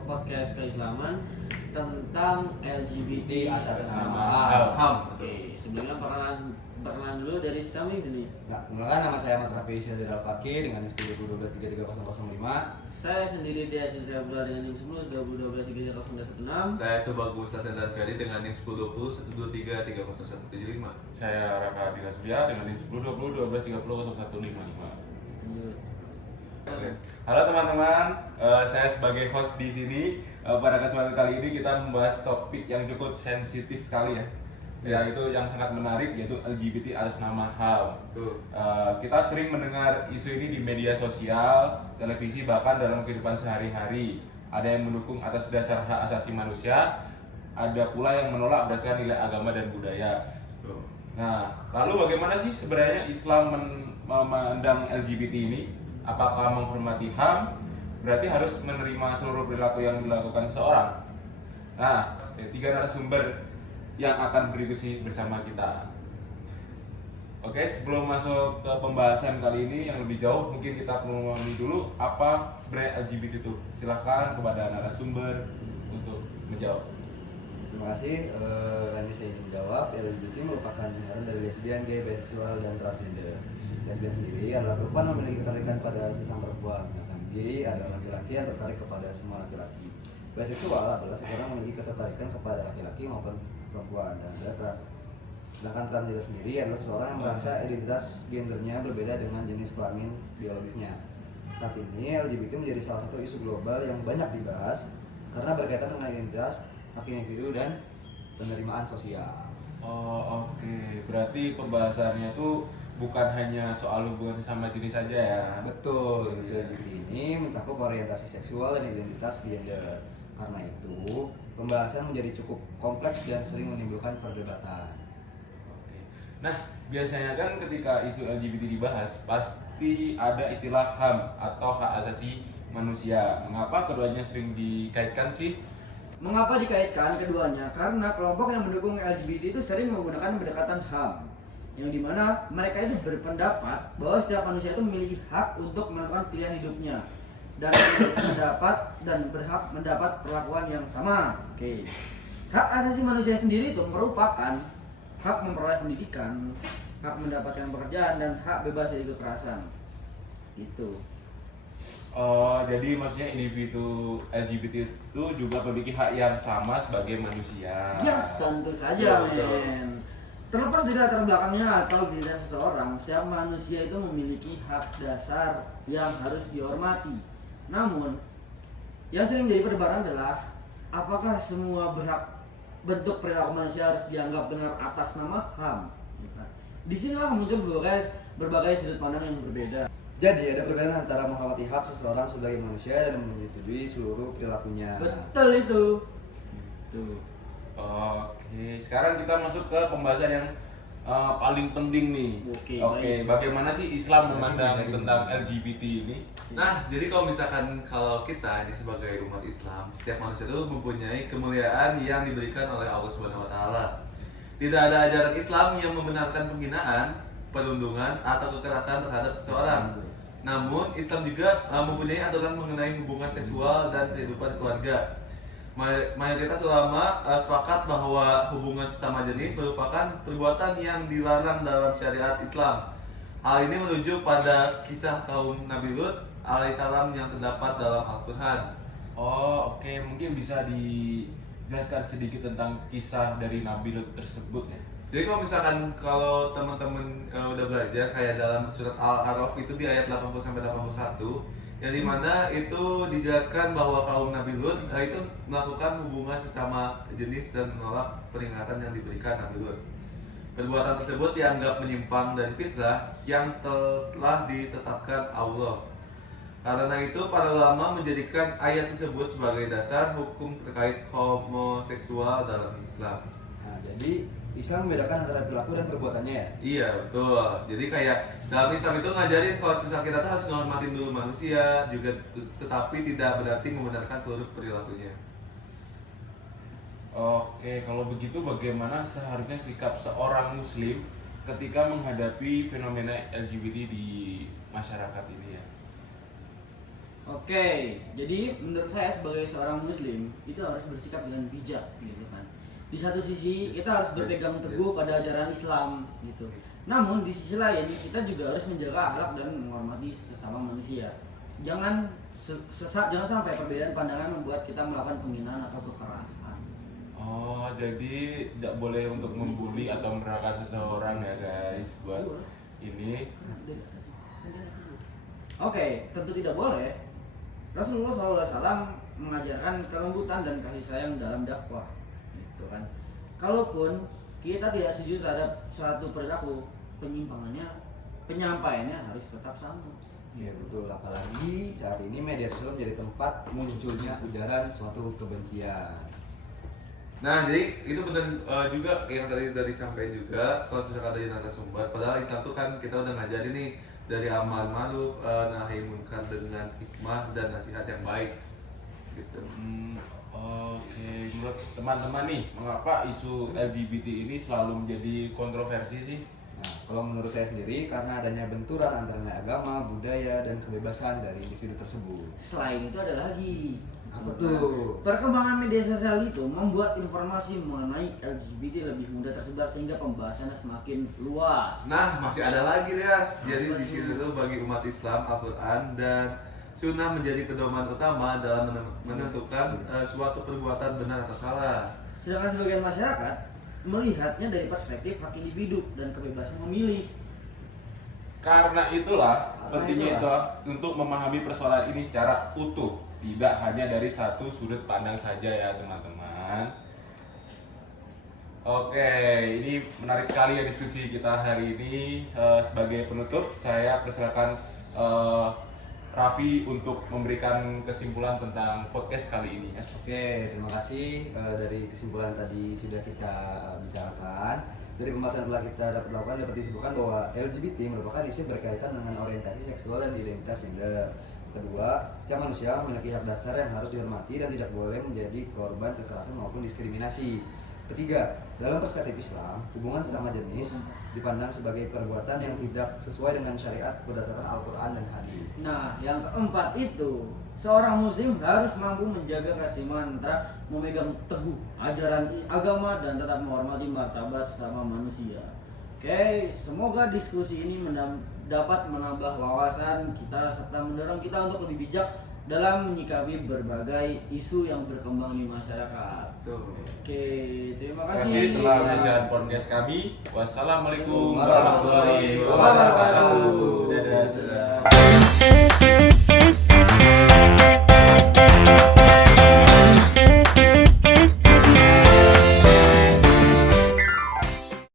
podcast keislaman tentang LGBT atas nama HAM. Oke, sebelumnya perkenalan dulu dari Sami sini. Nah, kenalkan nama saya Ahmad Rafi Syazir Al-Fakir dengan NIM 10 Saya sendiri di Aziz Abdullah dengan NIM 10 2012 Saya itu Bagus Hasan dan Ferry dengan NIM 1020 123 Saya Raka Adila Surya dengan NIM 1020 1230 0155. Halo teman-teman, saya sebagai host di sini. Pada kesempatan kali ini kita membahas topik yang cukup sensitif sekali ya, yaitu yang sangat menarik, yaitu LGBT atas nama HAM. Kita sering mendengar isu ini di media sosial, televisi, bahkan dalam kehidupan sehari-hari. Ada yang mendukung atas dasar hak asasi manusia, ada pula yang menolak berdasarkan nilai agama dan budaya. Nah, lalu bagaimana sih sebenarnya Islam memandang LGBT ini? Apakah menghormati HAM berarti harus menerima seluruh perilaku yang dilakukan seseorang? Nah, tiga narasumber yang akan berdiskusi bersama kita. Oke, sebelum masuk ke pembahasan kali ini yang lebih jauh, mungkin kita perlu memahami dulu apa sebenarnya LGBT itu. Silakan kepada narasumber untuk menjawab. Terima kasih. Nanti saya ingin menjawab. LGBT merupakan singkatan dari lesbian, gay, bisexual, dan transgender. Lesbian sendiri adalah perempuan yang memiliki ketertarikan pada sesama perempuan. Sedangkan gay adalah laki-laki yang tertarik kepada semua laki-laki. Bisexual adalah seseorang yang memiliki ketertarikan kepada laki-laki maupun perempuan. Sedangkan transgender sendiri adalah seseorang yang merasa identitas gendernya berbeda dengan jenis kelamin biologisnya. Saat ini LGBT menjadi salah satu isu global yang banyak dibahas karena berkaitan dengan identitas, hak individu, dan penerimaan sosial. Oh, oke. Berarti pembahasannya tuh bukan hanya soal hubungan sesama jenis saja ya. Betul, LGBT ini mencakup orientasi seksual dan identitas gender. Karena itu, pembahasan menjadi cukup kompleks dan sering menimbulkan perdebatan. Oke. Nah, biasanya kan ketika isu LGBT dibahas, pasti ada istilah HAM atau hak asasi manusia. Mengapa keduanya sering dikaitkan sih? Mengapa dikaitkan keduanya? Karena kelompok yang mendukung LGBT itu sering menggunakan pendekatan HAM, yang dimana mereka itu berpendapat bahwa setiap manusia itu memiliki hak untuk menentukan pilihan hidupnya dan berhak mendapat perlakuan yang sama. Oke. Hak asasi manusia sendiri itu merupakan hak memperoleh pendidikan, hak mendapatkan pekerjaan, dan hak bebas dari kekerasan. Itu. Oh, jadi maksudnya individu LGBT itu juga memiliki hak yang sama sebagai manusia. Ya, tentu saja, men. Terlepas dari latar belakangnya atau identitas seseorang, setiap manusia itu memiliki hak dasar yang harus dihormati. Namun, yang sering menjadi perdebatan adalah apakah semua bentuk perilaku manusia harus dianggap benar atas nama HAM. Disinilah muncul berbagai sudut pandang yang berbeda. Jadi, ada perbedaan antara menghormati hak seseorang sebagai manusia dan menyetujui seluruh perilakunya. Betul itu. Tuh. Oke, sekarang kita masuk ke pembahasan yang paling penting nih. Oke, bagaimana sih Islam memandang tentang LGBT ini? Nah, jadi kalau kita ini sebagai umat Islam, setiap manusia itu mempunyai kemuliaan yang diberikan oleh Allah Subhanahu wa taala. Tidak ada ajaran Islam yang membenarkan penghinaan, perundungan, atau kekerasan terhadap seseorang. Namun, Islam juga mempunyai aturan mengenai hubungan seksual dan kehidupan keluarga. Mayoritas ulama sepakat bahwa hubungan sesama jenis merupakan perbuatan yang dilarang dalam syariat Islam. Hal ini merujuk pada kisah kaum Nabi Lut alaihissalam yang terdapat dalam Al-Quran. Oh, oke, mungkin bisa dijelaskan sedikit tentang kisah dari Nabi Lut tersebut ya. Jadi kalau teman-teman udah belajar kayak dalam surat Al-A'raf itu di ayat 80-81, yang dimana itu dijelaskan bahwa kaum Nabi Lut itu melakukan hubungan sesama jenis dan menolak peringatan yang diberikan Nabi Lut. Perbuatan tersebut dianggap menyimpang dari fitrah yang telah ditetapkan Allah. Karena itu para ulama menjadikan ayat tersebut sebagai dasar hukum terkait homoseksual dalam Islam. Nah, jadi Islam membedakan antara perilaku dan perbuatannya ya? Iya, betul. Jadi kayak dalam Islam itu ngajarin kalau misalnya kita tuh harus menghormatin dulu manusia juga, tetapi tidak berarti membenarkan seluruh perilakunya. Oke, kalau begitu bagaimana seharusnya sikap seorang muslim ketika menghadapi fenomena LGBT di masyarakat ini ya? Oke, jadi menurut saya sebagai seorang muslim itu harus bersikap dengan bijak gitu kan. Di satu sisi kita harus berpegang teguh pada ajaran Islam gitu. Namun di sisi lain kita juga harus menjaga akhlak dan menghormati sesama manusia. Jangan jangan sampai perbedaan pandangan membuat kita melakukan penghinaan atau kekerasan. Oh, jadi tidak boleh untuk membuli atau merendahkan seseorang ya guys buat ini. Oke, tentu tidak boleh. Rasulullah SAW mengajarkan kelembutan dan kasih sayang dalam dakwah, gitu kan. Kalaupun kita tidak setuju terhadap suatu perilaku, penyampaiannya harus tetap sama. Ya betul, apalagi saat ini media sosial menjadi tempat munculnya ujaran suatu kebencian. Nah, jadi itu benar juga yang tadi dari sampaikan juga kalau misalkan dari narasumber. Padahal Islam tuh kan kita udah ngajarin nih dari amal ma'ruf, nahi munkar dengan hikmah dan nasihat yang baik. Gitu. Oke, menurut teman-teman nih, mengapa isu LGBT ini selalu menjadi kontroversi sih? Nah, kalau menurut saya sendiri karena adanya benturan antara agama, budaya, dan kebebasan dari individu tersebut. Selain itu ada lagi. Apa tuh? Perkembangan media sosial itu membuat informasi mengenai LGBT lebih mudah tersebar sehingga pembahasannya semakin luas. Nah, masih ada lagi Rias. Jadi di situ tuh bagi umat Islam Al-Qur'an dan Sunnah menjadi pedoman utama dalam menentukan suatu perbuatan benar atau salah. Sedangkan sebagian masyarakat melihatnya dari perspektif hak individu dan kebebasan memilih. Karena itulah pentingnya itu untuk memahami persoalan ini secara utuh, tidak hanya dari satu sudut pandang saja ya teman-teman. Oke, ini menarik sekali ya diskusi kita hari ini. Sebagai penutup, saya persilakan Raffi untuk memberikan kesimpulan tentang podcast kali ini ya. Oke, terima kasih dari kesimpulan tadi sudah kita bicarakan. Dari pembahasan telah kita dapat lakukan dapat disebutkan bahwa LGBT merupakan isu berkaitan dengan orientasi seksual dan identitas gender. Kedua, setiap manusia memiliki hak dasar yang harus dihormati dan tidak boleh menjadi korban kekerasan maupun diskriminasi. Ketiga, dalam perspektif Islam, hubungan sesama jenis dipandang sebagai perbuatan yang tidak sesuai dengan syariat berdasarkan Al-Quran dan Hadis. Nah, yang keempat itu seorang muslim harus mampu menjaga keseimbangan antara memegang teguh ajaran agama dan tetap menghormati martabat sesama manusia. Oke, semoga diskusi ini dapat menambah wawasan kita serta mendorong kita untuk lebih bijak dalam menyikapi berbagai isu yang berkembang di masyarakat. Tuh. Oke, terima Terima kasih. kasih telah menyaksikan podcast kami. Wassalamualaikum warahmatullahi warahmatullahi wabarakatuh.